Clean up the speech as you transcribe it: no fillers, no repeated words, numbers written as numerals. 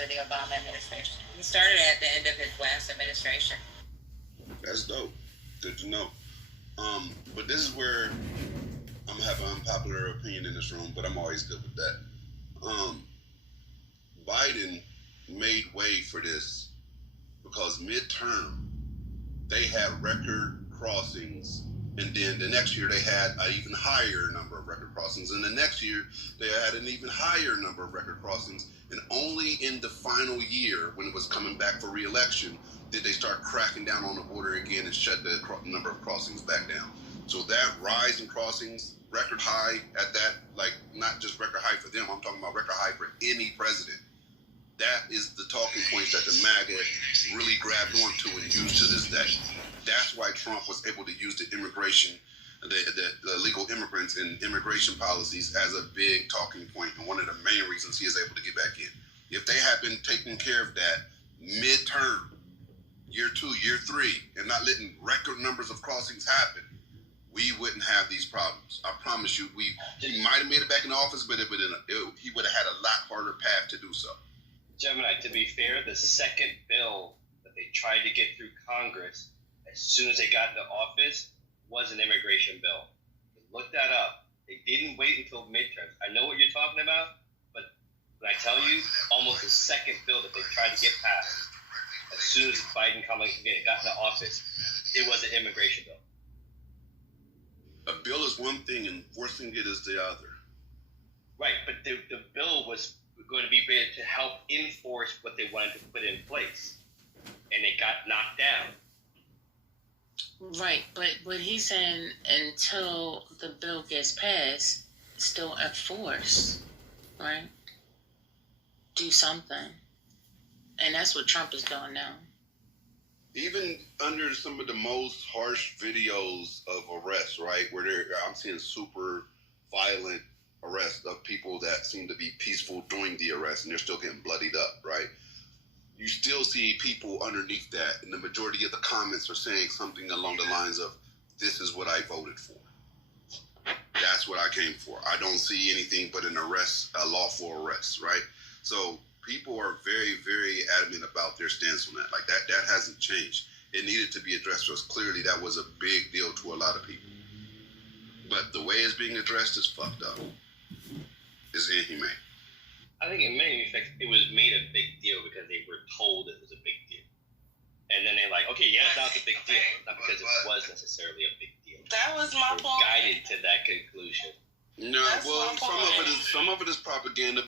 after the Obama administration. He started at the end of his last administration. That's dope. Good to know. But this is where I'm gonna have an unpopular opinion in this room, but I'm always good with that. Biden made way for this because midterm they had record crossings, and then the next year they had an even higher number of record crossings, and the next year they had an even higher number of record crossings, and only in the final year, when it was coming back for re-election, did they start cracking down on the border again and shut the number of crossings back down. So that rise in crossings, record high at that, like not just record high for them, I'm talking about record high for any president. That is the talking points that the MAGA really grabbed onto and used to this day. That's why Trump was able to use the immigration, the illegal immigrants and immigration policies as a big talking point, and one of the main reasons he is able to get back in. If they had been taking care of that midterm, year 2, year 3, and not letting record numbers of crossings happen, we wouldn't have these problems. I promise you, he might have made it back in the office, but he would have had a lot harder path to do so. Gemini, to be fair, the second bill that they tried to get through Congress as soon as they got into office was an immigration bill. Look that up. They didn't wait until midterms. I know what you're talking about, but when I tell you, almost the second bill that they tried to get passed, as soon as Biden got into office, it was an immigration bill. A bill is one thing, enforcing it is the other. Right, but the bill was going to be to help enforce what they wanted to put in place, and it got knocked down. Right, but he's saying until the bill gets passed, still enforce, right? Do something. And that's what Trump is doing now. Even under some of the most harsh videos of arrests, right, where I'm seeing super violent arrests of people that seem to be peaceful during the arrest, and they're still getting bloodied up, right? You still see people underneath that, and the majority of the comments are saying something along the lines of, this is what I voted for. That's what I came for. I don't see anything but an arrest, a lawful arrest, right? So people are very, very adamant about their stance on that. Like that hasn't changed. It needed to be addressed because clearly that was a big deal to a lot of people. But the way it's being addressed is fucked up. It's inhumane. I think in many respects it was made a big deal because they were told it was a big deal. And then they're like, okay, yeah, it's not a big deal. Not because it was necessarily a big deal. That was my point. Guided to that conclusion. No, well, some of it is propaganda.